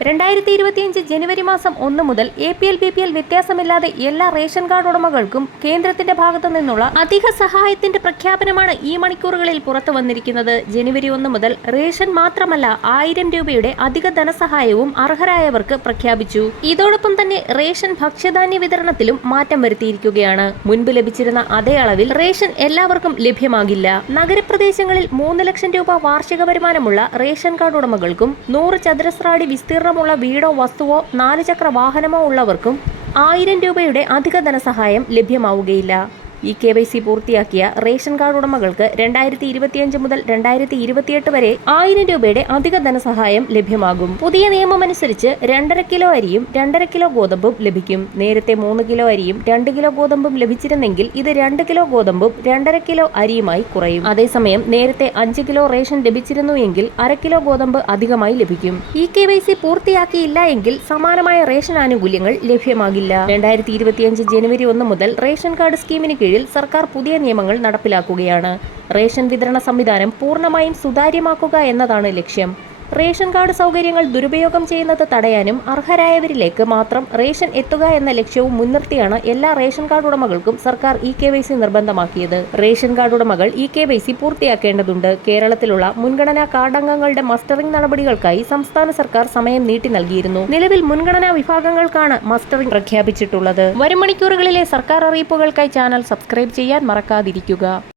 രണ്ടായിരത്തി ഇരുപത്തിയഞ്ച് ജനുവരി മാസം ഒന്ന് മുതൽ A P L B P L വ്യത്യാസമില്ലാതെ എല്ലാ റേഷൻ കാർഡ് ഉടമകൾക്കും കേന്ദ്രത്തിന്റെ ഭാഗത്തു നിന്നുള്ള അധിക സഹായത്തിന്റെ പ്രഖ്യാപനമാണ് ഈ മണിക്കൂറുകളിൽ പുറത്തു വന്നിരിക്കുന്നത്. ജനുവരി ഒന്ന് മുതൽ റേഷൻ മാത്രമല്ല ആയിരം രൂപയുടെ അധിക ധനസഹായവും അർഹരായവർക്ക് പ്രഖ്യാപിച്ചു. ഇതോടൊപ്പം തന്നെ റേഷൻ ഭക്ഷ്യധാന്യ വിതരണത്തിലും മാറ്റം വരുത്തിയിരിക്കുകയാണ്. മുൻപ് ലഭിച്ചിരുന്ന അതേ അളവിൽ റേഷൻ എല്ലാവർക്കും ലഭ്യമാകില്ല. നഗരപ്രദേശങ്ങളിൽ മൂന്ന് ലക്ഷം രൂപ വാർഷിക വരുമാനമുള്ള റേഷൻ കാർഡ് ഉടമകൾക്കും നൂറ് ചതുരശ്ര അടി വിസ്തീർണമുള്ള വീടോ വസ്തുവോ നാലുചക്ര വാഹനമോ ഉള്ളവർക്കും ആയിരം രൂപയുടെ അധിക ധനസഹായം ലഭ്യമാവുകയില്ല. ഇ കെ വൈ സി പൂർത്തിയാക്കിയ റേഷൻ കാർഡ് ഉടമകൾക്ക് രണ്ടായിരത്തി ഇരുപത്തിയഞ്ച് മുതൽ രണ്ടായിരത്തി ഇരുപത്തിയെട്ട് വരെ ആയിരം രൂപയുടെ അധിക ധനസഹായം ലഭ്യമാകും. പുതിയ നിയമമനുസരിച്ച് രണ്ടര കിലോ അരിയും രണ്ടര കിലോ ഗോതമ്പും ലഭിക്കും. നേരത്തെ മൂന്ന് കിലോ അരിയും രണ്ട് കിലോ ഗോതമ്പും ലഭിച്ചിരുന്നെങ്കിൽ ഇത് രണ്ട് കിലോ ഗോതമ്പും രണ്ടര കിലോ അരിയുമായി കുറയും. അതേസമയം നേരത്തെ അഞ്ച് കിലോ റേഷൻ ലഭിച്ചിരുന്നു എങ്കിൽ അര കിലോ ഗോതമ്പ് അധികമായി ലഭിക്കും. ഇ കെ വൈ സി പൂർത്തിയാക്കിയില്ല എങ്കിൽ സമാനമായ റേഷൻ ആനുകൂല്യങ്ങൾ ലഭ്യമാകില്ല. രണ്ടായിരത്തി ഇരുപത്തിയഞ്ച് ജനുവരി ഒന്ന് മുതൽ റേഷൻ കാർഡ് സ്കീമിന് കീഴിൽ സർക്കാർ പുതിയ നിയമങ്ങൾ നടപ്പിലാക്കുകയാണ്. റേഷൻ വിതരണ സംവിധാനം പൂർണമായും സുതാര്യമാക്കുക എന്നതാണ് ലക്ഷ്യം. റേഷൻ കാർഡ് സൗകര്യങ്ങൾ ദുരുപയോഗം ചെയ്യുന്നത് തടയാനും അർഹരായവരിലേക്ക് മാത്രം റേഷൻ എത്തുക എന്ന ലക്ഷ്യവും മുൻനിർത്തിയാണ് എല്ലാ റേഷൻ കാർഡ് ഉടമകൾക്കും സർക്കാർ ഇ കെ വൈ സി നിർബന്ധമാക്കിയത്. റേഷൻ കാർഡ് ഉടമകൾ ഇ കെ വൈ സി പൂർത്തിയാക്കേണ്ടതുണ്ട്. കേരളത്തിലുള്ള മുൻഗണനാ കാർഡ് അംഗങ്ങളുടെ മസ്റ്ററിംഗ് നടപടികൾക്കായി സംസ്ഥാന സർക്കാർ സമയം നീട്ടി നൽകിയിരുന്നു. നിലവിൽ മുൻഗണനാ വിഭാഗങ്ങൾക്കാണ് മസ്റ്ററിംഗ് പ്രഖ്യാപിച്ചിട്ടുള്ളത്. വരും മണിക്കൂറുകളിലെ സർക്കാർ അറിയിപ്പുകൾക്കായി ചാനൽ സബ്സ്ക്രൈബ് ചെയ്യാൻ മറക്കാതിരിക്കുക.